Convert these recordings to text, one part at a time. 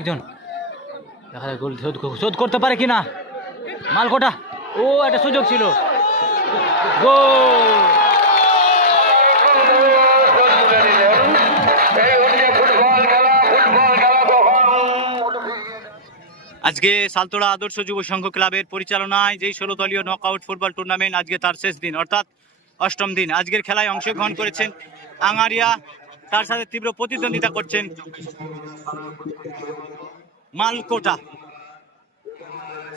একজন দেখা যায় গোল শোধ করতে পারে কিনা মালকোটা। ও একটা সুযোগ ছিল, গোল। আজকে সালতোড়া আদর্শ যুব সংঘ ক্লাবের পরিচালনায় যেই 16 দলীয় নকআউট ফুটবল টুর্নামেন্ট আজকে তার শেষ দিন অর্থাৎ অষ্টম দিন। আজকের খেলায় অংশগ্রহণ করেছেন আঙ্গারিয়া, তার সাথে তীব্র প্রতিদ্বন্দ্বিতা করছেন মালকোটা।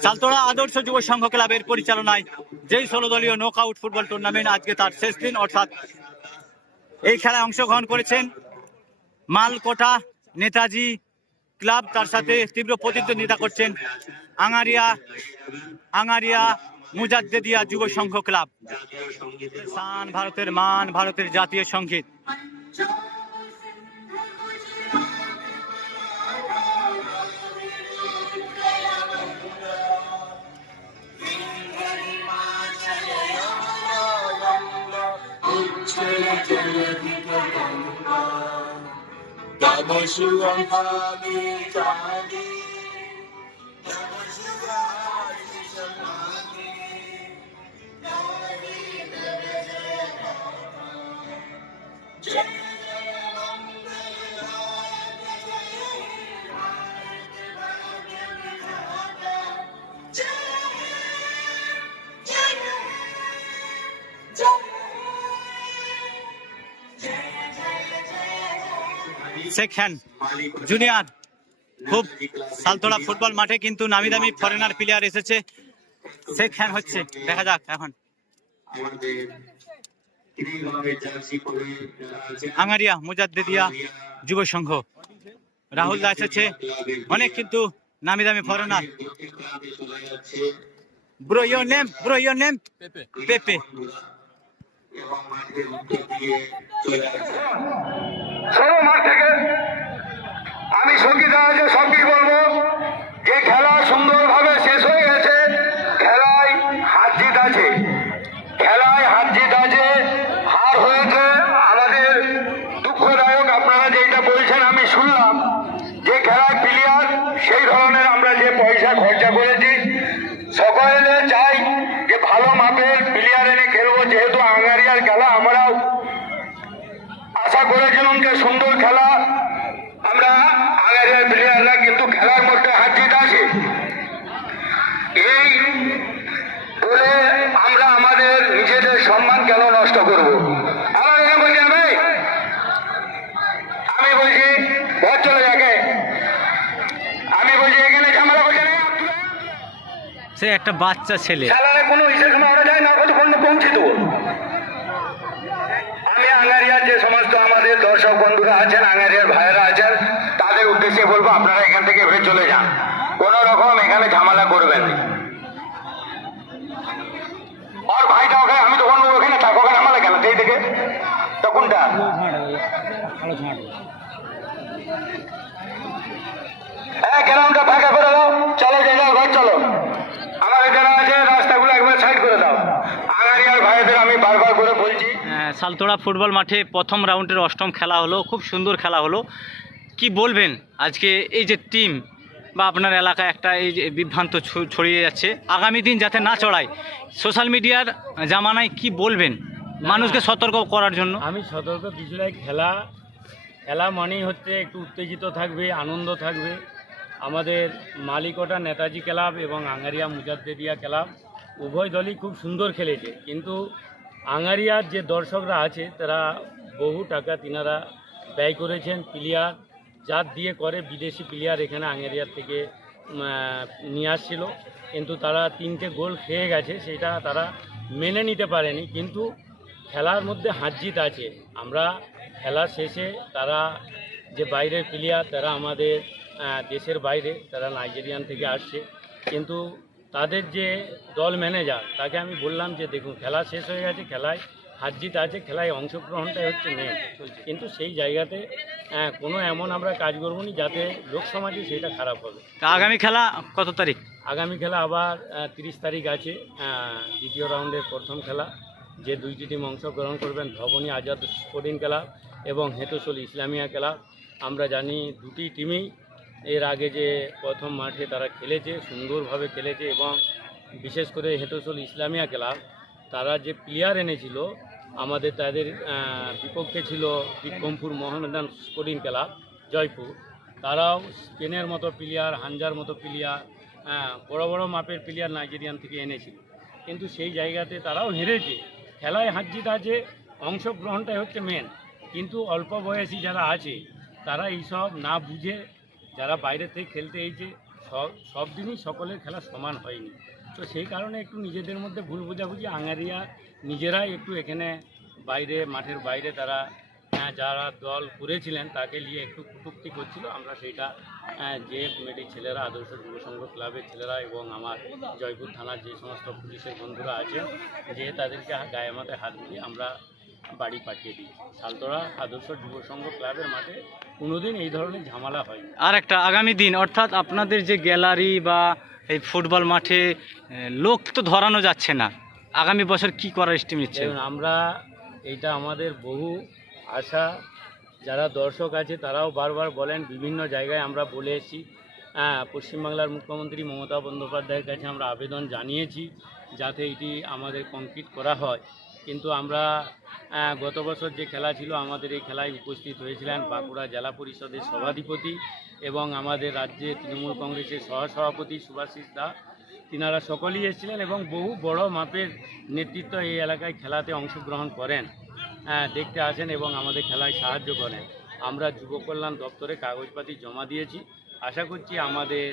সালতোড়া আদর্শ যুব সংঘ ক্লাবের পরিচালনায় যেই 16 দলীয় নকআউট ফুটবল টুর্নামেন্ট আজকে তার শেষ দিন অর্থাৎ এই খেলায় অংশগ্রহণ করেছেন মালকোটা নেতাজি ক্লাব, তার সাথে তীব্র প্রতিদ্বন্দ্বিতা করছেন আঙ্গারিয়া মুজাদ্দেদিয়া যুব সংঘ ক্লাব। শান ভারতের মান, ভারতের জাতীয় সঙ্গীত। সেকশন জুনিয়র খুব সালতোড়া ফুটবল মাঠে কিন্তু নামি দামি ফরেনার প্লেয়ার এসেছে। সেকশন হচ্ছে, দেখা যাক এখন। আঙ্গারিয়া মুজাদ্দেদিয়া যুব সংঘ, রাহুল দা এসেছে, অনেক কিন্তু নামি দামি ফরেনার। Bro your name? পেপে। মাঠ থেকে আমি সঙ্গীত আছে সঙ্গীত বলবো যে খেলা সুন্দরভাবে শেষ হয়ে গেছে। খেলায় হার জিত আছে, হার হয়েছে আমাদের দুঃখদায়ক। আপনারা যেটা বলছেন আমি শুনলাম যে খেলায় প্লেয়ার সেই ধরনের আমরা যে পয়সা খরচা করেছি, সকলে চাই যে ভালো মাপের প্লেয়ার এনে খেলবো। যেহেতু আঙ্গারিয়ার খেলা আমরাও আশা করেছিলাম যে সুন্দর খেলা, আমরা আঙ্গারিয়ার প্লেয়াররা কিন্তু খেলার মধ্যে হার জিত আছে। এই বলে আমরা আমাদের নিজেদের সম্মান কেন নষ্ট করব? আমার এখানে বলছি ভাই, আমি বলছি ভোট চলে যাকে, আমি বলছি এখানে ঝামেলা করছে না। সে একটা বাচ্চা ছেলে, খেলায় কোনো হিসেবে মারা যায় না, কতক্ষণ পৌঁছে দেবো। আমি আঙ্গারিয়ার যে সমস্ত আমাদের দর্শক বন্ধুরা আছেন, আঙ্গারিয়ার ভাইয়েরা আছেন, তাদের উদ্দেশ্যে বলবো আপনারা এখান থেকে বেরিয়ে চলে যান, কোন রকম এখানে ঝামেলা করবেন। আর ভাইটা ওখানে, আমি তখন ওখানে থাকো, ওখানে ঝামেলা কেন সেই থেকে তখনটা গ্রাউন্ডটা ফাঁকা করে দাও, চলো যে যাও ঘর চলো। আমার এখানে আছে, রাস্তাগুলো একবার সাইড করে দাও। আঙ্গারিয়ার ভাইদের আমি বারবার করে বলছি। সালতোড়া ফুটবল মাঠে প্রথম রাউন্ডের অষ্টম খেলা হলো, খুব সুন্দর খেলা হলো। কি বলবেন আজকে এই যে টিম বা আপনার এলাকায় একটা এই যে বিভ্রান্ত ছড়িয়ে যাচ্ছে, আগামী দিন যাতে না চড়ায়, সোশ্যাল মিডিয়ার জামানায় কি বলবেন মানুষকে সতর্ক করার জন্য? আমি সতর্ক কিছু নাই, খেলা মানেই হচ্ছে একটু উত্তেজিত থাকবে, আনন্দ থাকবে। আমাদের মালিকোটা নেতাজি ক্লাব এবং আঙ্গারিয়া মুজাদ্দেদিয়া ক্লাব উভয় দলই খুব সুন্দর খেলেছে, কিন্তু আঙ্গারিয়ার যে দর্শকরা আছে তারা বহু টাকা তিনারা ব্যয় করেছেন। প্লেয়ার যার দিয়ে করে বিদেশি প্লেয়ার এখানে আঙ্গারিয়ার থেকে নিয়ে আসছিল, কিন্তু তারা 3টে গোল খেয়ে গেছে, সেটা তারা মেনে নিতে পারেনি। কিন্তু খেলার মধ্যে হার জিত আছে। আমরা খেলার শেষে তারা যে বাইরের প্লেয়ার, তারা আমাদের দেশের বাইরে, তারা নাইজেরিয়ান থেকে আসছে, কিন্তু তাদের যে দল ম্যানেজার তাকে আমি বললাম যে দেখুন খেলা শেষ হয়ে গেছে, খেলায় হার জিত আছে, খেলায় অংশগ্রহণটাই হচ্ছে মেন। কিন্তু সেই জায়গাতে কোনো এমন আমরা কাজ করবো না যাতে লোক সমাজে সেটা খারাপ হবে। আগামী খেলা কত তারিখ? আগামী খেলা আবার 30 তারিখ আছে, দ্বিতীয় রাউন্ডের প্রথম খেলা। যে দুইটি টিম অংশগ্রহণ করবেন, ধবনী আজাদ স্পোর্টিং ক্লাব এবং হেতোসল ইসলামিয়া ক্লাব। আমরা জানি দুটি টিমই এর আগে যে প্রথম মাঠে তারা খেলেছে, সুন্দরভাবে খেলেছে, এবং বিশেষ করে হেতোসল ইসলামিয়া ক্লাব তারা যে প্লেয়ার এনেছিল আমাদের, তাদের বিপক্ষে ছিল বিক্রমপুর মোহামেডান স্পোর্টিং ক্লাব জয়পুর। তারাও স্পেনের মতো প্লেয়ার, হানজার মতো প্লেয়ার, বড় বড় মাপের প্লেয়ার নাইজেরিয়ান থেকে এনেছিল, কিন্তু সেই জায়গাতে তারাও হেরেছে। খেলায় হার জিত আছে, অংশগ্রহণটাই হচ্ছে মেন। কিন্তু অল্প বয়সী যারা আছে তারা এইসব না বুঝে, যারা বাইরে থেকে খেলতে এসেছে, সব দিনই সকলের খেলা সমান হয়নি। তো সেই কারণে একটু নিজেদের মধ্যে ভুল বোঝাবুঝি, আঙ্গারিয়া নিজেরাই একটু এখানে বাইরে, মাঠের বাইরে তারা যারা দল করেছিলেন তাকে নিয়ে একটু কটূক্তি করছিল। আমরা সেইটা যে কমিটির ছেলেরা, আদর্শ যুব সংঘ ক্লাবের ছেলেরা এবং আমার জয়পুর থানার যে সমস্ত পুলিশের বন্ধুরা আছেন, যে তাদেরকে গায়ে মাথায় হাত দিয়ে আমরা বাড়ি পাঠিয়ে দিই। সালতোড়া আদর্শ যুব সংঘ ক্লাবের মাঠে কোনোদিন এই ধরনের ঝামেলা হয়নি। আর একটা আগামী দিন, অর্থাৎ আপনাদের যে গ্যালারি বা এই ফুটবল মাঠে লোক তো ধরানো যাচ্ছে না, আগামী বছর কি করার স্টিম নিচ্ছে? আমরা এইটা আমাদের বহু আশা, যারা দর্শক আছে তারাও বারবার বলেন, বিভিন্ন জায়গায় আমরা বলে এসেছি। পশ্চিমবাংলার মুখ্যমন্ত্রী মমতা বন্দ্যোপাধ্যায়ের কাছে আমরা আবেদন জানিয়েছি যাতে এটি আমাদের কমপ্লিট করা হয়। কিন্তু আমরা গত বছর যে খেলা ছিল, আমাদের এই খেলায় উপস্থিত হয়েছিলেন বাঁকুড়া জেলা পরিষদের সভাধিপতি এবং আমাদের রাজ্যে তৃণমূল কংগ্রেসের সহসভাপতি সুভাষিস দা। তিনারা সকলেই এসেছিলেন এবং বহু বড় মাপের নেতৃত্ব এই এলাকায় খেলাতে অংশগ্রহণ করেন, দেখতে আসেন এবং আমাদের খেলায় সাহায্য করেন। আমরা যুব কল্যাণ দপ্তরে কাগজপাতি জমা দিয়েছি। আশা করছি আমাদের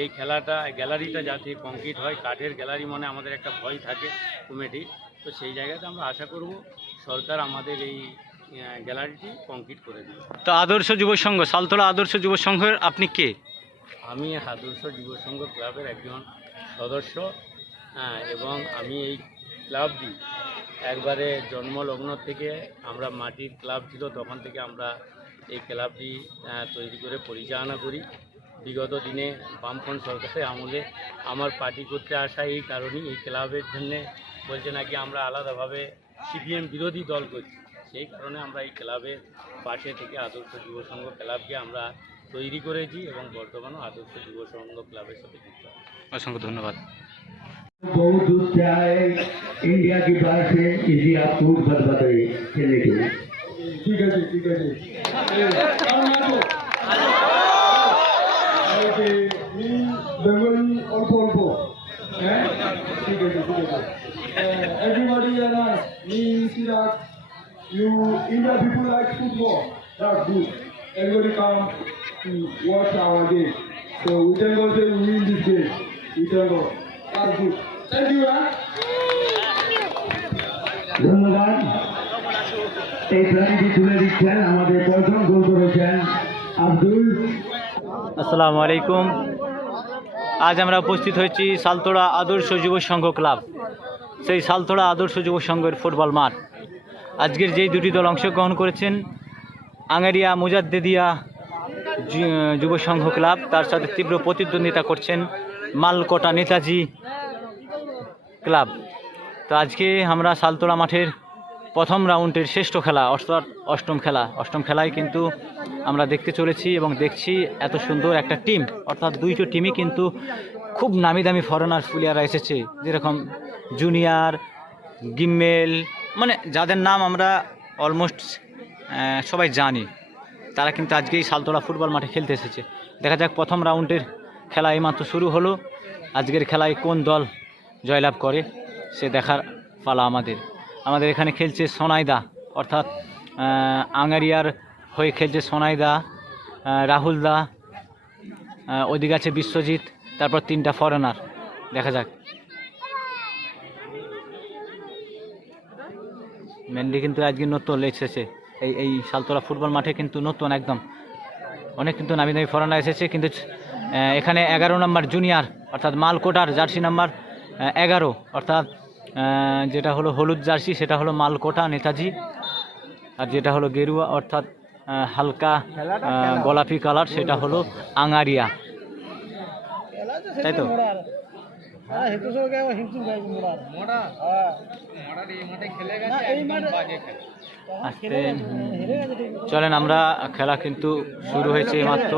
এই খেলাটা, গ্যালারিটা যাতে কমপ্লিট হয়। কাঠের গ্যালারি মনে আমাদের একটা ভয় থাকে কমিটি, তো সেই জায়গাতে আমরা আশা করব সরকার আমাদের এই গ্যালারিটি কমপ্লিট করে দেবে। তো আদর্শ যুব সংঘ, সালতোড়া আদর্শ যুব সংঘের আপনি কে? আমি আদর্শ যুব সংঘ ক্লাবের একজন সদস্য, এবং আমি এই ক্লাবটি একবারে জন্মলগ্ন থেকে, আমরা মাটির ক্লাব ছিল তখন থেকে আমরা এই ক্লাবটি তৈরি করে পরিচালনা করি। বিগত দিনে বামফ্রন্ট সরকারের আমলে আমার পার্টি করতে আসা এই কারণেই, এই ক্লাবের জন্যে বলছে নাকি আমরা আলাদাভাবে সিপিএম বিরোধী দল করছি, সেই কারণে আমরা এই ক্লাবের পাশে থেকে আদর্শ যুব সংঘ ক্লাবকে আমরা তৈরি করেছি এবং বর্তমানে আদর্শ যুব সংঘ ক্লাবের সাথে যুক্ত। অসংখ্য ধন্যবাদ। बहुत दूर से आए इंडिया की बाहर से, इसी आपको बात बताइए खेलने के लिए। ठीक है जी, ठीक है जी। Bengali also. ठीक है जी, ठीक है जी। Everybody realize, me see that you India people like football. That's good. Everybody come to watch our game. So we can go say we win this game. We can go. That's good. Thank you, man. ধন্যবাদ। এই প্রাণীটি তুলে দিচ্ছেন আমাদের প্রথম গোল করেছেন আব্দুল। আসসালামু আলাইকুম। আজ আমরা উপস্থিত হয়েছি সালতোড়া আদর্শ যুব সংঘ ক্লাব, সেই সালতোড়া আদর্শ যুব সংঘের ফুটবল মাঠ। আজকের যেই দুটি দল অংশগ্রহণ করেছেন, আঙ্গারিয়া মুজাদ্দেদিয়া যুব সংঘ ক্লাব, তার সাথে তীব্র প্রতিদ্বন্দ্বিতা করছেন মালকোটা নেতাজি ক্লাব। তো আজকে আমরা সালতোড়া মাঠের প্রথম রাউন্ডের শ্রেষ্ঠ খেলা, অর্থাৎ অষ্টম খেলায় কিন্তু আমরা দেখতে চলেছি এবং দেখছি এত সুন্দর একটা টিম, অর্থাৎ দুইটো টিমই কিন্তু খুব নামি দামি ফরেনার প্লেয়াররা এসেছে, যেরকম জুনিয়র, গিম্মেল, মানে যাদের নাম আমরা অলমোস্ট সবাই জানি, তারা কিন্তু আজকে এই সালতোড়া ফুটবল মাঠে খেলতে এসেছে। দেখা যাক প্রথম রাউন্ডের খেলা এইমাত্র শুরু হলো, আজকের খেলায় কোন দল জয়লাভ করে সে দেখার পালা আমাদের এখানে খেলছে সোনাইদা, অর্থাৎ আঙ্গারিয়ার হয়ে খেলছে সোনাইদা, রাহুল দা, ওদিকে আছে বিশ্বজিৎ, তারপর তিনটা ফরেনার। দেখা যাক। মেনলি কিন্তু আজকে নতুন এসেছে এই সালতোড়া ফুটবল মাঠে, কিন্তু নতুন একদম, অনেক কিন্তু নামি দামি ফরেনার এসেছে। কিন্তু এখানে 11 নম্বর জুনিয়র, অর্থাৎ মালকোটার জার্সি নাম্বার 11, অর্থাৎ যেটা হলো হলুদ জার্সি সেটা হলো মালকোটা নেতাজি, আর যেটা হলো গেরুয়া অর্থাৎ হালকা গোলাপি কালার সেটা হলো আঙ্গারিয়া। তাই তো? আস্তে চলেন, আমরা খেলা কিন্তু শুরু হয়েছে মাত্র।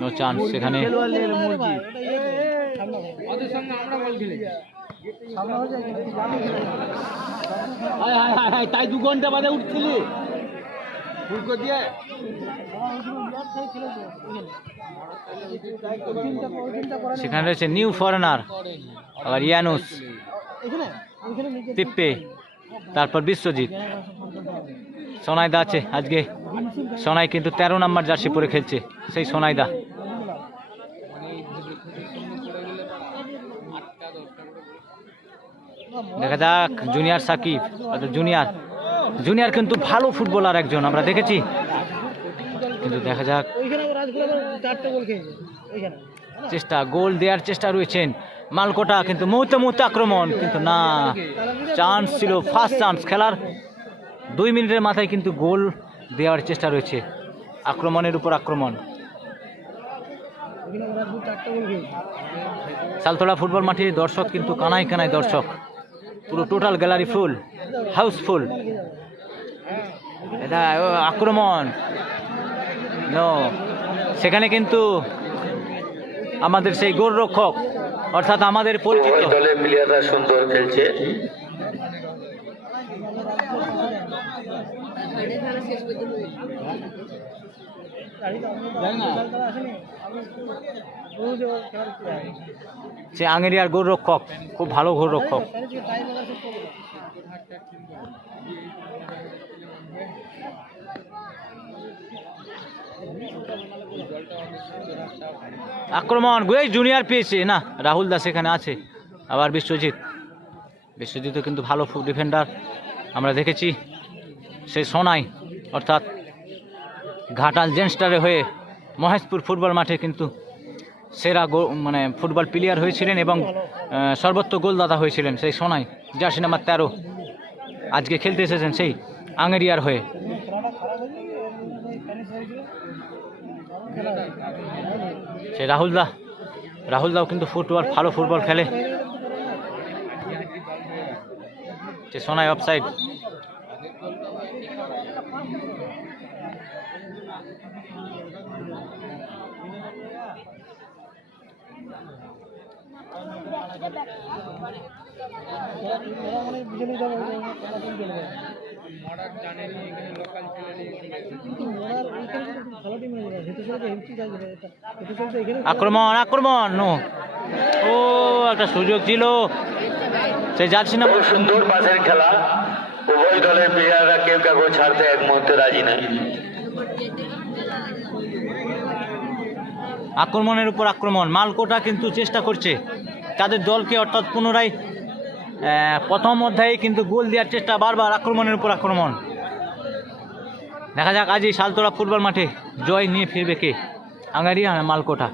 নো চান্স সেখানে। তাই 2 ঘন্টা বাদে উঠছিলি দিয়ে সেখানে রয়েছে নিউ ফরেনার, আবার ইয়ানুস, পিপ্পে, তারপর বিশ্বজিৎ, সোনাইদা আছে আজকে। সোনাই কিন্তু 13 নম্বর জার্সি পরে খেলছে, সেই সোনাইদা। দেখা যাক জুনিয়র সাকিব, জুনিয়র কিন্তু ভালো ফুটবলার একজন, আমরা দেখেছি, কিন্তু দেখা যাক চেষ্টা, গোল দেওয়ার চেষ্টা রয়েছেন মালকোটা, কিন্তু মুহূর্তে মুহূর্তে আক্রমণ, কিন্তু না, চান্স ছিল, ফার্স্ট চান্স খেলার 2 মিনিটের মাথায় কিন্তু গোল দেওয়ার চেষ্টা রয়েছে, আক্রমণের উপর আক্রমণ। সালতোলা ফুটবল মাঠে দর্শক কিন্তু কানায় কানায় দর্শক, পুরো টোটাল গ্যালারি ফুল, হাউসফুল। এটা আক্রমণ, নো, সেখানে কিন্তু আমাদের সেই গোলরক্ষক, অর্থাৎ আমাদের পরিচিত দলের প্লেয়াররা সুন্দর খেলছে। সে আঙেরিয়ার গোলরক্ষক, খুব ভালো গোলরক্ষক। আক্রমণ, জুনিয়র পেয়েছে না, রাহুল দাস এখানে আছে, আবার বিশ্বজিৎও কিন্তু ভালো ডিফেন্ডার, আমরা দেখেছি। সেই সোনাই, অর্থাৎ ঘাটাল জেনস্টারে হয়ে মহেশপুর ফুটবল মাঠে কিন্তু সেরা মানে ফুটবল প্লেয়ার হয়েছিলেন এবং সর্বোচ্চ গোলদাতা হয়েছিলেন সেই সোনাই, জার্সি নাম্বার 13, আজকে খেলতে এসেছেন সেই আঙেরিয়ার হয়ে। সেই রাহুলদাও কিন্তু ভালো ফুটবল খেলে। সে সোনাই অফসাইড। আক্রমণ, নো, ও একটা সুযোগ ছিল, সে যাচ্ছে না। খুব সুন্দর পাশের খেলা, উভয় দলের প্লেয়াররা কেউ কাউকে ছাড়তে এক মুহূর্তে রাজি নাই। আক্রমণের উপর আক্রমণ, মালকোটা কিন্তু চেষ্টা করছে তাদের দলকে, অর্থাৎ পুনরায় প্রথম অধ্যায়ে কিন্তু গোল দেওয়ার চেষ্টা, বারবার আক্রমণের উপর আক্রমণ। দেখা যাক আজ এই সালতোলা ফুটবল মাঠে জয় নিয়ে ফিরবে কে, আঙারিয়া না মালকোটা।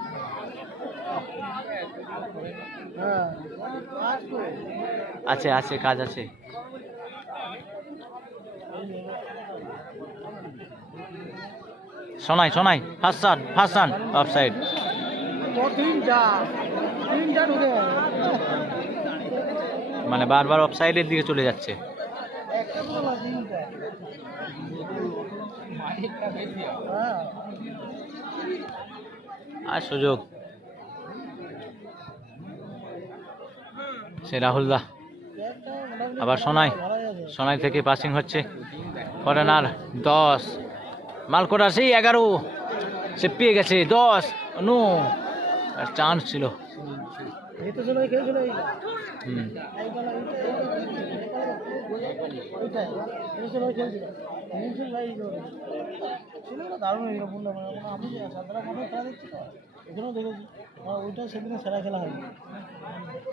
আছে কাজ আছে। সোনাই ফাসান অফসাইড। মানে বারবার অফসাইডের দিকে চলে যাচ্ছে। আর সুযোগ, সে রাহুলদা, আবার সোনাই থেকে পাসিং হচ্ছে, ফরেনার 10, মালকোটা সেই 11, সে পেয়ে গেছে 10, নো, চান্স ছিল।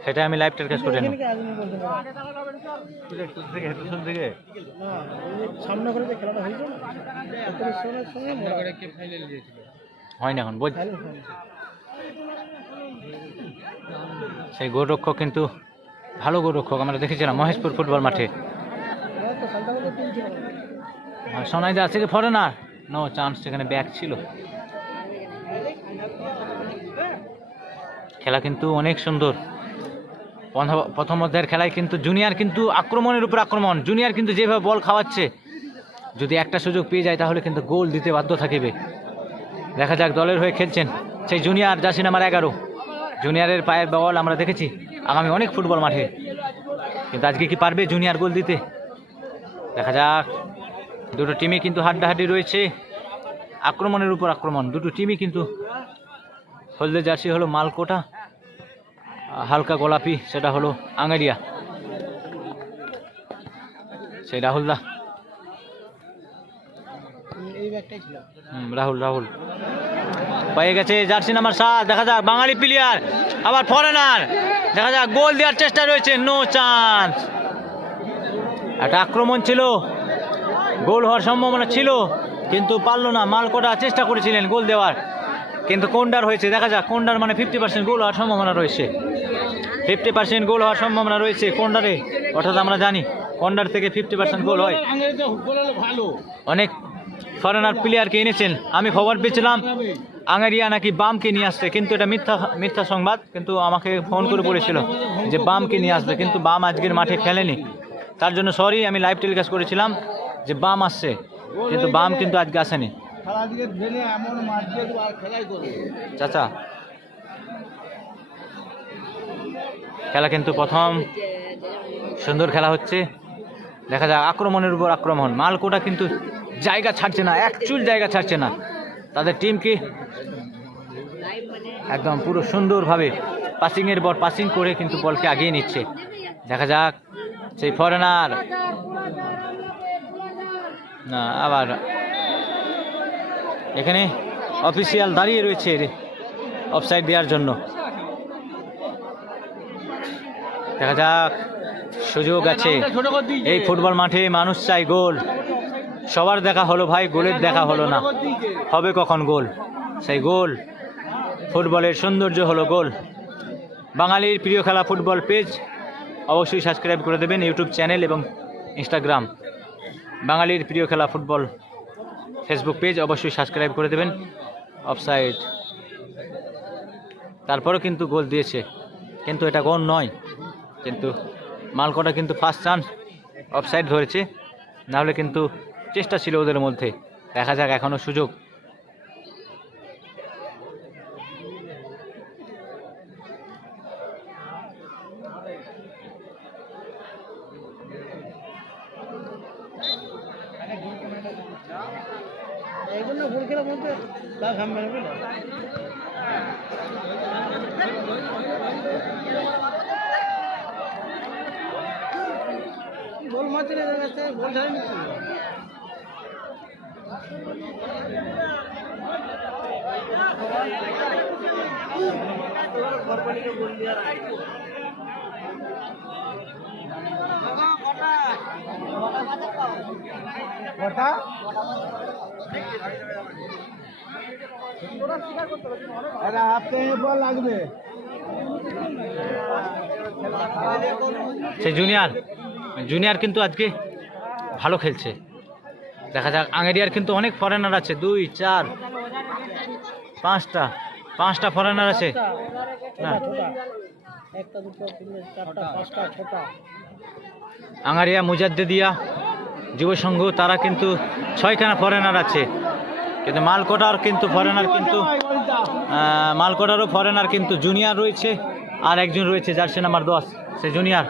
সেটা আমি লাইভ টেলিকাস্ট করে নেব। হয় না এখন বুঝ, সেই গোলরক্ষক কিন্তু ভালো গোলরক্ষক, আমরা দেখেছিলাম মহেশপুর ফুটবল মাঠে। সোনাইদা আছে কি ফরেনার, নো চান্স, সেখানে ব্যাক ছিল। খেলা কিন্তু অনেক সুন্দর। প্রথম অধ্যায়ের খেলায় কিন্তু জুনিয়র কিন্তু আক্রমণের উপর আক্রমণ। জুনিয়র কিন্তু যেভাবে বল খাওয়াচ্ছে, যদি একটা সুযোগ পেয়ে যায় তাহলে কিন্তু গোল দিতে বাধ্য থাকিবে। দেখা যাক, দলের হয়ে খেলছেন সেই জুনিয়র, জার্সি নাম্বার 11। জুনিয়রের পায়ের বল আমরা দেখেছি আগামী অনেক ফুটবল মাঠে, কিন্তু আজকে কি পারবে জুনিয়র গোল দিতে? দেখা যাক। দুটো টিমই কিন্তু হাড্ডাহাড্ডি রয়েছে, আক্রমণের উপর আক্রমণ। দুটো টিমই কিন্তু, হলদে জার্সি হলো মালকোটা, হালকা গোলাপি সেটা হলো আঙ্গারিয়া। সেই রাহুল দা, রাহুল পেয়ে গেছে জার্সি নাম্বার 7। দেখা যাক, বাঙালি প্লেয়ার আবার ফরেনার। দেখা যাক, গোল দেওয়ার চেষ্টা রয়েছে, নো চান্স। একটা আক্রমণ ছিল, গোল হওয়ার সম্ভাবনা ছিল কিন্তু পারলো না। মালকোটা চেষ্টা করেছিলেন গোল দেওয়ার, কিন্তু কর্নার হয়েছে। দেখা যাক, কর্নার মানে 50% গোল হওয়ার সম্ভাবনা রয়েছে। 50% গোল হওয়ার সম্ভাবনা রয়েছে কর্নারে, অর্থাৎ আমরা জানি কর্নার থেকে 50% গোল হয়। অনেক ফরেনার প্লেয়ারকে এনেছেন। আমি খবর পেয়েছিলাম আঙ্গারিয়া নাকি বামকে নিয়ে আসছে, কিন্তু এটা মিথ্যা সংবাদ। কিন্তু আমাকে ফোন করে বলেছিল যে বামকে নিয়ে আসবে, কিন্তু বাম আজকের মাঠে খেলেনি। তার জন্য সরি, আমি লাইভ টেলিকাস্ট করেছিলাম যে বাম আসছে, কিন্তু বাম কিন্তু আজকে আসেনি। চাচা, খেলা কিন্তু প্রথম সুন্দর খেলা হচ্ছে। দেখা যাক, আক্রমণের উপর আক্রমণ। মালকোটা কিন্তু জায়গা ছাড়ছে না, একচুল জায়গা ছাড়ছে না। তাদের টিমকে একদম পুরো সুন্দরভাবে পাসিংয়ের পর পাসিং করে কিন্তু বলকে আগিয়ে নিচ্ছে। দেখা যাক, সেই ফরেনার না, আবার এখানে অফিসিয়াল দাঁড়িয়ে রয়েছে অফসাইড দেওয়ার জন্য। দেখা যাক, সুযোগ আছে এই ফুটবল মাঠে। মানুষ চাই গোল, সবার দেখা হলো ভাই, গোলের দেখা হলো না। হবে কখন গোল? সেই গোল, ফুটবলের সৌন্দর্য হলো গোল। বাঙালির প্রিয় খেলা ফুটবল পেজ অবশ্যই সাবস্ক্রাইব করে দেবেন, ইউটিউব চ্যানেল এবং ইনস্টাগ্রাম। বাঙালির প্রিয় খেলা ফুটবল ফেসবুক পেজ অবশ্যই সাবস্ক্রাইব করে দেবেন। অফসাইড, তারপরেও কিন্তু গোল দিয়েছে, কিন্তু এটা গোল নয়। কিন্তু মালকোটা কিন্তু ফার্স্ট চান্স অফসাইড ধরেছে, নাহলে কিন্তু চেষ্টা ছিল ওদের মধ্যে। দেখা যাক, এখনো সুযোগ। সে জুনিয়র কিন্তু আজকে ভালো খেলছে। দেখা যাক, আঙ্গেরিয়ার কিন্তু অনেক ফরেনার আছে, 2, 4, 5টা ফরেনার আছে না। আঙ্গারিয়া মুজাদ্দেদিয়া যুব সংঘ, তারা কিন্তু 6খানা ফরেনার আছে। কিন্তু মালকোটার কিন্তু ফরেনার, কিন্তু মালকোটারও ফরেনার, কিন্তু জুনিয়র রয়েছে আর একজন রয়েছে জার্সি নাম্বার 10, সে জুনিয়র।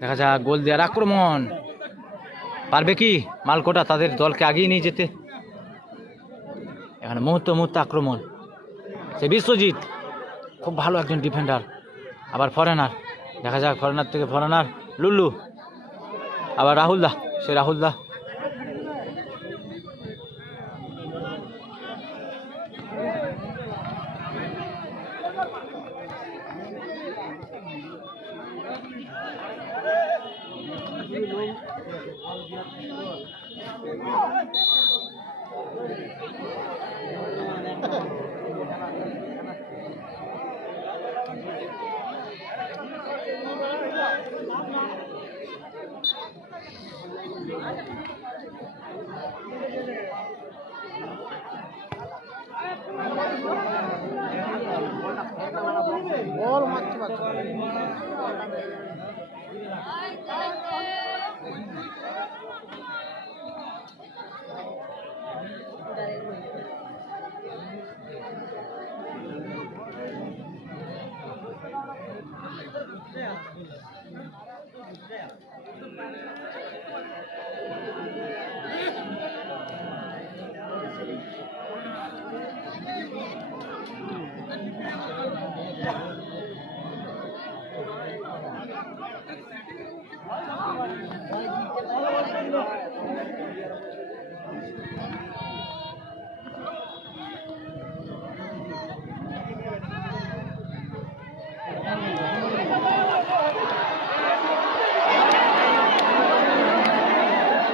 দেখা যাক, গোল দেওয়ার আক্রমণ পারবে কি মালকোটা তাদের দলকে আগিয়ে নিয়ে যেতে? এখানে মুহূর্তে আক্রমণ। সে বিশ্বজিৎ খুব ভালো একজন ডিফেন্ডার, আবার ফরেনার। দেখা যাক, ফরেনার থেকে ফরেনার লুল্লু, আবার রাহুল দা।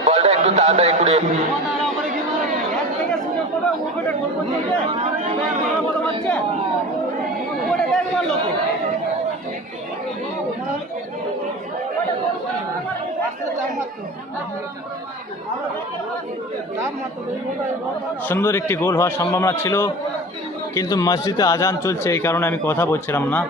বলটা একটু তাড়াতাড়ি করে সুন্দর একটি গোল হওয়ার সম্ভাবনা ছিল, কিন্তু মসজিদে আজান চলছে এই কারণে আমি কথা বলছিলাম না।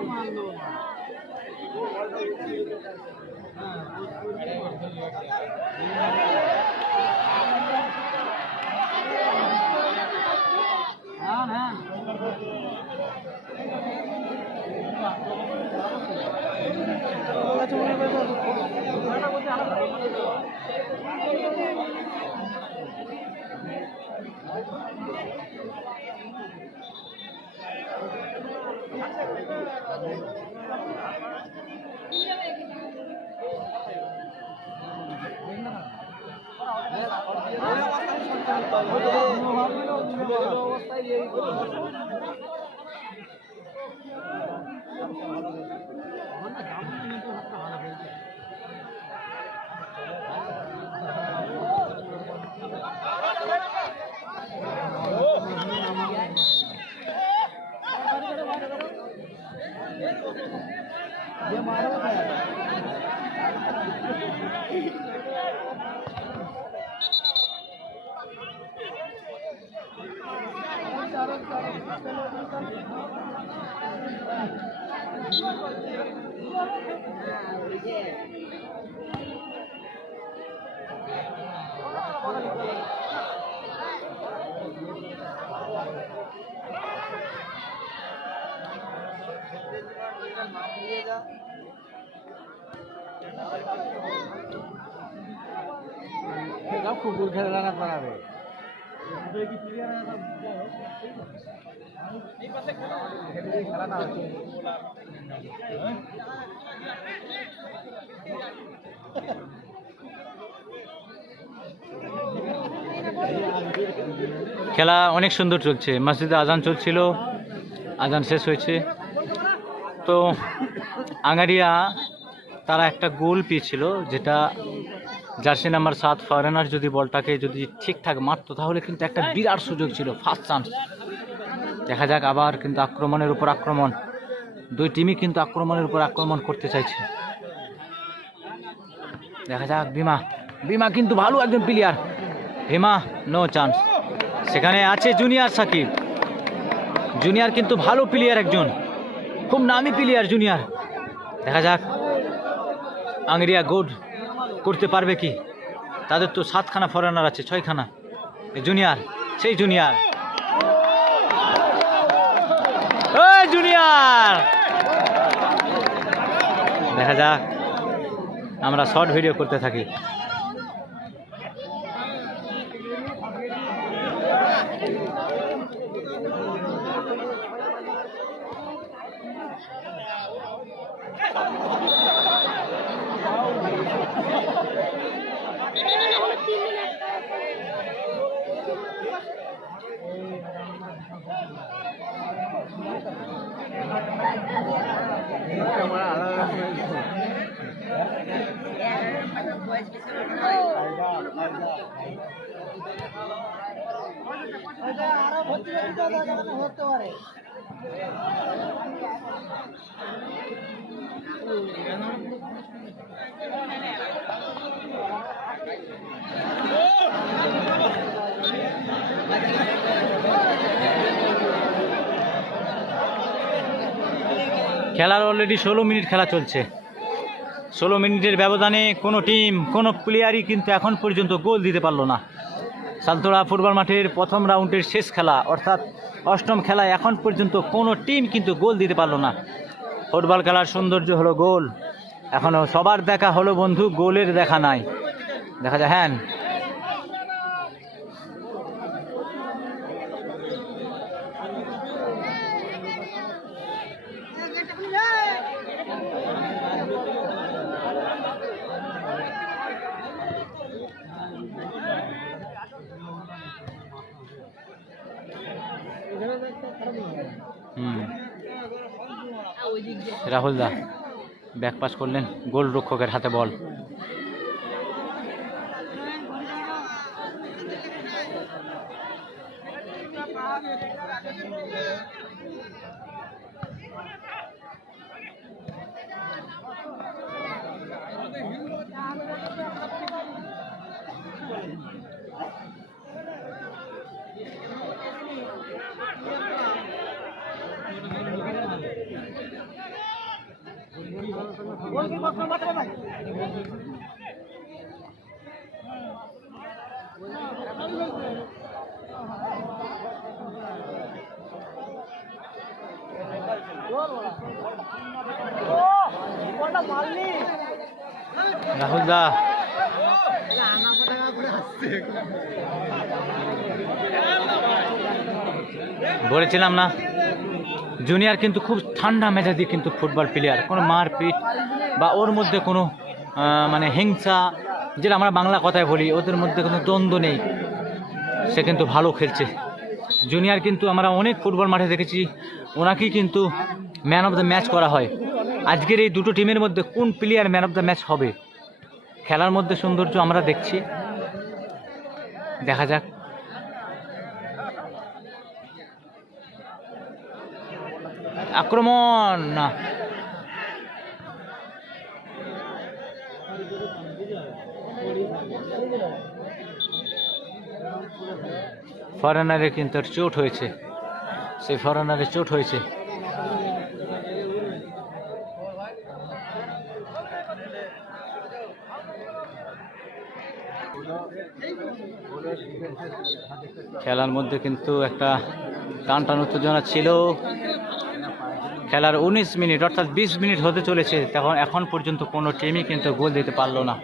কুকুর খেলে লাগাতে পারাবে। খেলা অনেক সুন্দর চলছে, মসজিদে আজান চলছিল, আজান শেষ হয়েছে। তো আঙ্গারিয়া তারা একটা গোল পেয়েছিল, যেটা জার্সি নাম্বার 7 ফরেনার যদি বলটাকে যদি ঠিকঠাক মারতো তাহলে কিন্তু একটা বিরাট সুযোগ ছিল, ফার্স্ট চান্স। দেখা যাক, আবার কিন্তু আক্রমণের উপর আক্রমণ, দুই টিমই কিন্তু আক্রমণের উপর আক্রমণ করতে চাইছে। দেখা যাক, বিমা কিন্তু ভালো একজন প্লেয়ার, ভীমা নো চান্স। সেখানে আছে জুনিয়র সাকিব, জুনিয়র কিন্তু ভালো প্লেয়ার, একজন খুব নামি প্লেয়ার জুনিয়র। দেখা যাক আঙ্গরিয়া গোল করতে পারবে কি, তাদের তো 7খানা ফরেনার আছে, 6খানা। জুনিয়র, সেই জুনিয়র, জুনিয়র। দেখা যাক, আমরা শর্ট ভিডিও করতে থাকি। হতে পারে খেলার অলরেডি 16 মিনিট খেলা চলছে। 16 মিনিটের ব্যবধানে কোনো টিম, কোনো প্লেয়ারই কিন্তু এখন পর্যন্ত গোল দিতে পারলো না। সালতোড়া ফুটবল মাঠের প্রথম রাউন্ডের শেষ খেলা অর্থাৎ অষ্টম খেলায় এখন পর্যন্ত কোনো টিম কিন্তু গোল দিতে পারলো না। ফুটবল খেলার সৌন্দর্য হলো গোল। এখনও সবার দেখা হলো বন্ধু, গোলের দেখা নাই। দেখা যায় হ্যাঁ রাহুল দা ব্যাক পাস করলেন, গোল রক্ষকের হাতে বল। রাহুল দা বলেছিলাম না, জুনিয়র কিন্তু খুব ঠান্ডা মেজাজি কিন্তু ফুটবল প্লেয়ার, কোনো মারপিট বা ওর মধ্যে কোনো মানে হিংসা, যেটা আমরা বাংলা কথায় বলি, ওদের মধ্যে কোনো দ্বন্দ্ব নেই। সে কিন্তু ভালো খেলছে। জুনিয়র কিন্তু আমরা অনেক ফুটবল মাঠে দেখেছি, ওনাকেই কিন্তু ম্যান অফ দ্য ম্যাচ করা হয়। আজকের এই দুটো টিমের মধ্যে কোন player man of the match হবে? খেলার মধ্যে সৌন্দর্য আমরা দেখছি, দেখা যাক। আক্রমণ না, ফরেনারে কিন্তু চোট হয়েছে, সেই ফরেনারে চোট হয়েছে। খেলার মধ্যে কিন্তু একটা টান উত্তেজনা ছিল। খেলার 19 মিনিট অর্থাৎ 20 মিনিট হতে চলেছে, তখন এখন পর্যন্ত কোনো টিমই কিন্তু গোল দিতে পারলো না।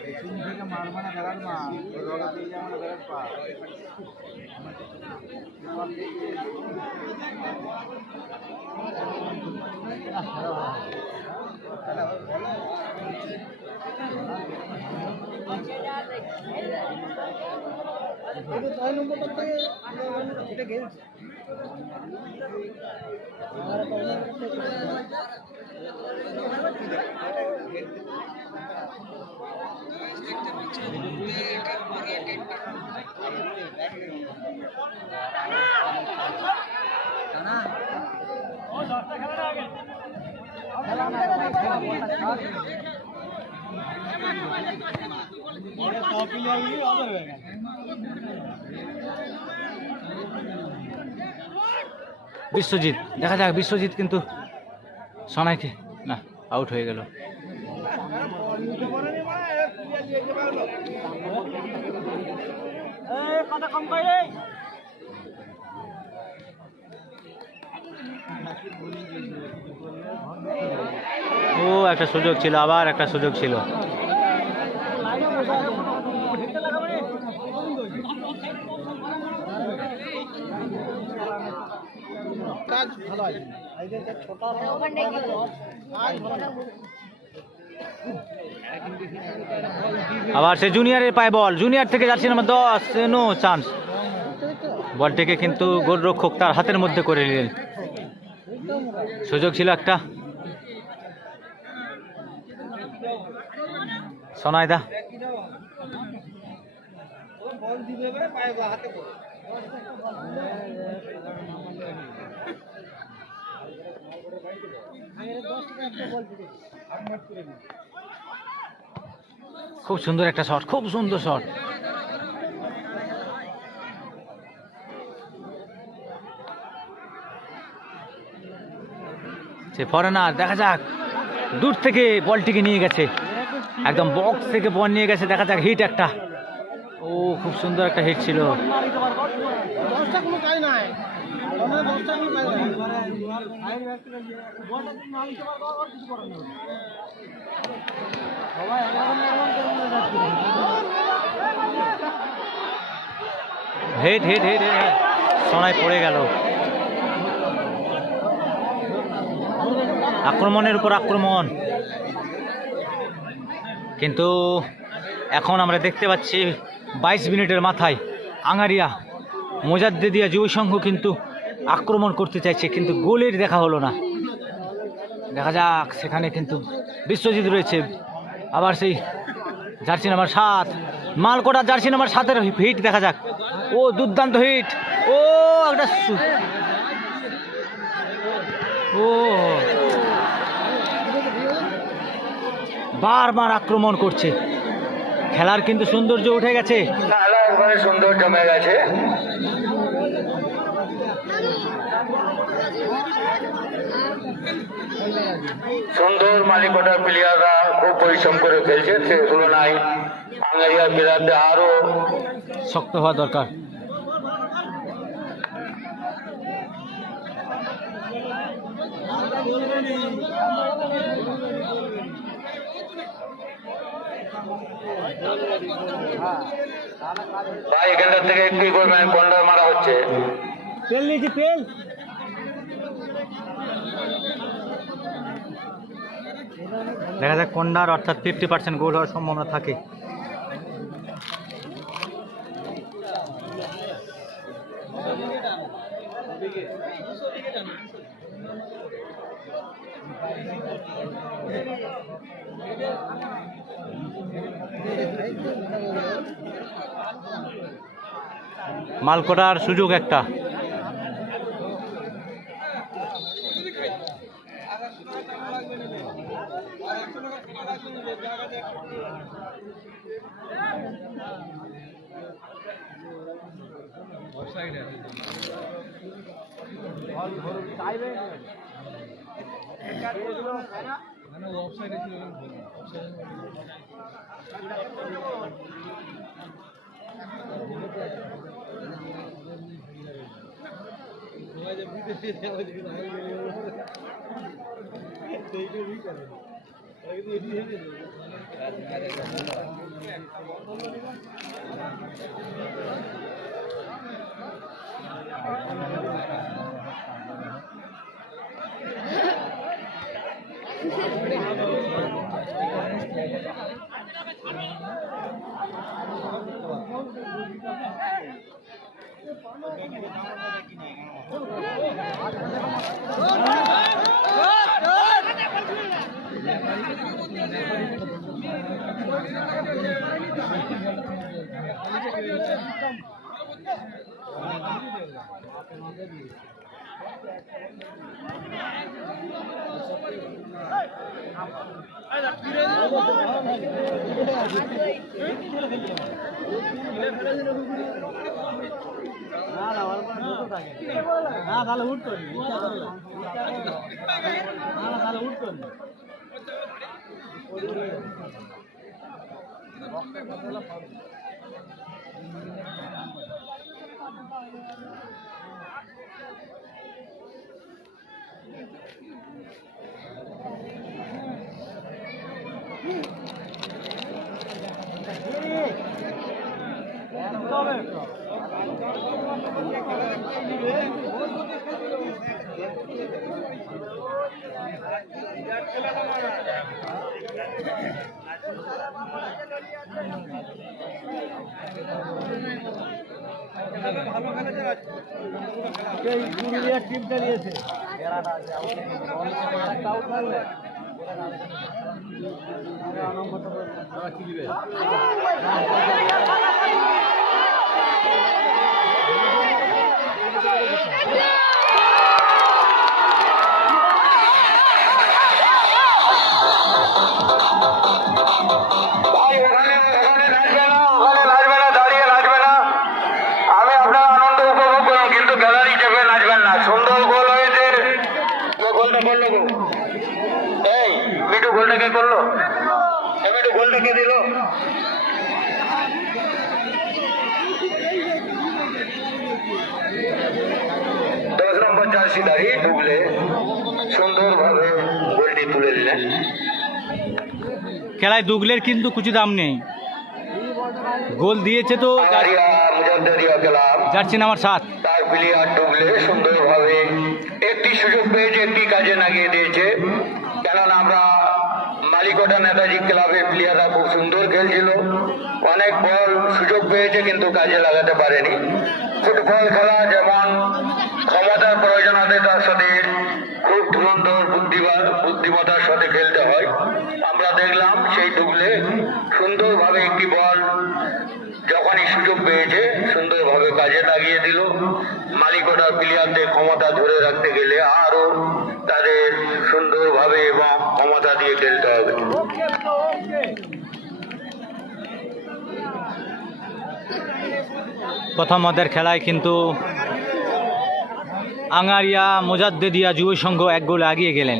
বিশ্বজিৎ, দেখা যাক বিশ্বজিৎ কিন্তু সোনাইকে না, আউট হয়ে গেল। ও একটা সুযোগ ছিল, আবার একটা সুযোগ ছিল। আবার সে জুনিয়রের পায় বল, জুনিয়র থেকে যাচ্ছে নাম্বার 10, নো চান্স। বলটিকে কিন্তু গোলরক্ষক তার হাতের মধ্যে করে নিলেন। সুযোগ ছিল একটা। সোনাইদা খুব সুন্দর একটা শট, খুব সুন্দর শট। সে ফরেনার, দেখা যাক দূর থেকে বলটিকে নিয়ে গেছে, একদম বক্স থেকে বল নিয়ে গেছে, দেখা যাক হিট একটা। ও খুব সুন্দর একটা হিট ছিল। দশটা কোনো কাজ নাই, দশটা কোনো কাজ নাই। হিট হিট হিট হিট, সোনায় পড়ে গেল। আক্রমণের উপর আক্রমণ, কিন্তু এখন আমরা দেখতে পাচ্ছি 22 মিনিটের মাথায় আঙ্গারিয়া মোজাদ্দেদিয়া যুব সংঘ কিন্তু আক্রমণ করতে চাইছে, কিন্তু গোলের দেখা হলো না। দেখা যাক, সেখানে কিন্তু বিশ্বজিৎ রয়েছে, আবার সেই জার্সি নাম্বার 7 মালকোটা জার্সি নাম্বার 7-এর হিট দেখা যাক। ও দুর্দান্ত হিট, ও একটা ও বারবার আক্রমণ করছে, খেলার কিন্তু সৌন্দর্য উঠে গেছে। খেলা একবারে সুন্দর জমে গেছে। সুন্দর মালিকোটার প্লেয়াররা খুব পরিশ্রম করে খেলছে, সে তুলনায় আঙ্গারিয়া প্লেয়ারদের আরো শক্ত হওয়া দরকার। ভাই এখানটার থেকে কি করবেন, কর্নার মারা হচ্ছে। তেল নিয়েছি, তেল। দেখা যাক কন্যার অর্থাৎ 50% গোল হওয়ার সম্ভাবনা থাকে। মালকোটার সুযোগ একটা, না তাহলে উঠতো না, তাহলে উঠতো না। টিম চালিয়েছে সুন্দর গোল হয়েছে, গোলটা করলো। কে করলো? এবারে গোলটা কে দিল? দশ নম্বর জার্সিধারী ডুবলে সুন্দরভাবে গোলটি তুলে দিলেন। খেলায় দুগলের কিন্তু কিছু দাম নেই, গোল দিয়েছে তো আগারিয়া মুজাদ্দেদিয়া ক্লাব জার্সি নাম্বার 7। তার প্লেয়ার ডুবলে সুন্দরভাবে একটি সুযোগ পেয়েছে, একটি কাজে লাগিয়ে দিয়েছে। কেননা আমরা মালিকোটা নেতাজি ক্লাবের প্লেয়াররা খুব সুন্দর খেলছিল, অনেক বল সুযোগ পেয়েছে কিন্তু কাজে লাগাতে পারেনি। ফুটবল খেলা যেমন ক্ষমতার প্রয়োজন আছে, তার সাথে খুব ধুরন্ধর বুদ্ধিমত্তার সাথে খেলতে হয়। আমরা দেখলাম সেই ডুবলে সুন্দরভাবে একটি বল যখনই সুযোগ পেয়েছে সুন্দরভাবে কাজে লাগিয়ে দিল। মালিকোটার প্লেয়ারদের ক্ষমতা ধরে রাখতে গেলে আরো তাদের সুন্দরভাবে এবং ক্ষমতা দিয়ে খেলতে হবে। প্রথম অর্ধের খেলায় কিন্তু আঙ্গারিয়া মোজাদ্দেদিয়া যুব সংঘ 1 গোল এগিয়ে গেলেন।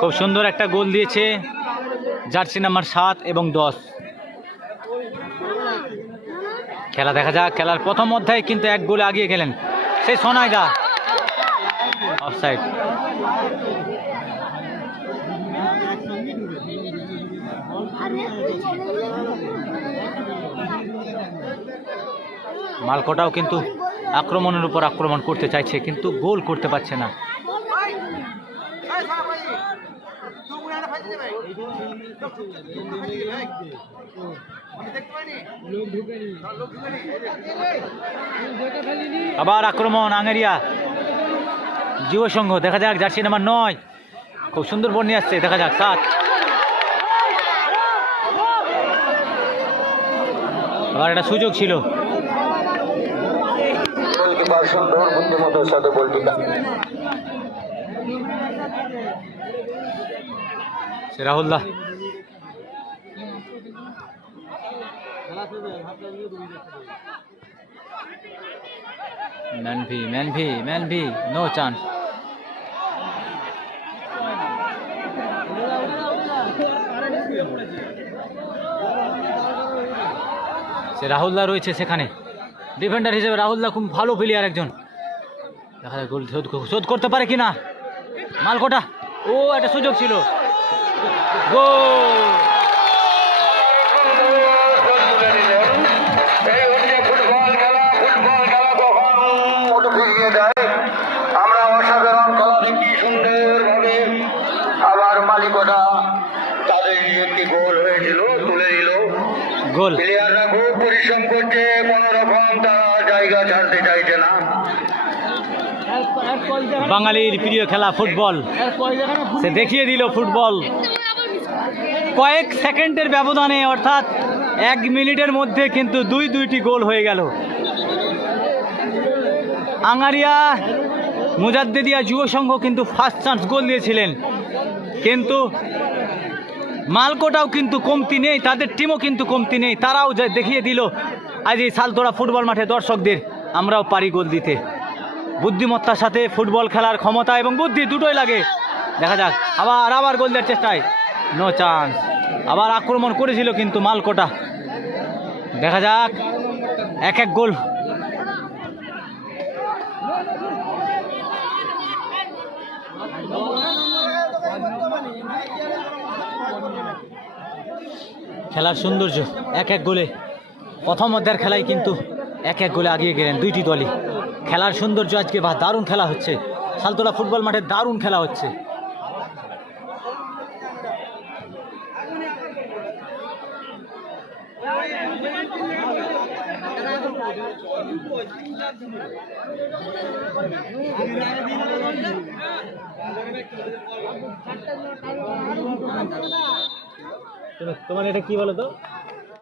খুব সুন্দর একটা গোল দিয়েছে জার্সি নাম্বার 7 এবং 10। খেলা দেখা যাক, খেলার প্রথম অধ্যায়ে কিন্তু 1 গোলে এগিয়ে গেলেন সেই সোনাইদা। অফসাইড। মালকোটাও কিন্তু আক্রমণের উপর আক্রমণ করতে চাইছে কিন্তু গোল করতে পারছে না। আবার আক্রমণ আঙ্গারিয়া যুব সংঘ, দেখা যাক জার্সি নাম্বার 9 খুব সুন্দর বল নিয়ে আসছে, দেখা যাক 7। আবার একটা সুযোগ ছিল, গোলকিপার সুন্দর বুদ্ধিমত্তার সাথে বলটি রাহুলদা। ম্যানভি নো চান্স। সে রাহুলদা রয়েছে সেখানে, ডিফেন্ডার হিসেবে রাহুলদা খুব ভালো প্লেয়ার একজন। দেখা যায় গোল শোধ করতে পারে কিনা মালকোটা। ও একটা সুযোগ ছিল, গোল। আমরা অসাধারণ খেলা দেখি সুন্দরভাবে। আবার মালিকোটা তাদের একটি গোল হয়েছিল, তুলে দিল। গোল। প্লেয়াররা খুব পরিশ্রম করছে, কোন রকম তারা জায়গা ছাড়তে চাইছে না। বাঙালির প্রিয় খেলা ফুটবল, সে দেখিয়ে দিল ফুটবল। কয়েক সেকেন্ডের ব্যবধানে অর্থাৎ 1 মিনিটের মধ্যে কিন্তু দুইটি গোল হয়ে গেল। আঙ্গারিয়া মুজাদ্দেদিয়া যুব সংঘ কিন্তু ফার্স্ট চান্স গোল দিয়েছিলেন, কিন্তু মালকোটাও কিন্তু কমতি নেই, তাদের টিমও কিন্তু কমতি নেই। তারাও দেখিয়ে দিল আজ এই সালতোড়া ফুটবল মাঠে দর্শকদের আমরাও পারি গোল দিতে। বুদ্ধিমত্তার সাথে ফুটবল খেলার ক্ষমতা এবং বুদ্ধি দুটোই লাগে। দেখা যাক, আবার গোল দেওয়ার চেষ্টায় নো চান্স। আবার আক্রমণ করেছিল কিন্তু মালকোটা। দেখা যাক 1-1 গোল। খেলার সৌন্দর্য 1-1 গোলে, প্রথম অধ্যায়ের খেলায় কিন্তু 1-1 গোলে এগিয়ে গেলেন দুইটি দলই। খেলার সৌন্দর্য আজকে দারুণ খেলা হচ্ছে, সালতোড়া ফুটবল মাঠে দারুণ খেলা হচ্ছে। তোমার এটা কি বলো তো?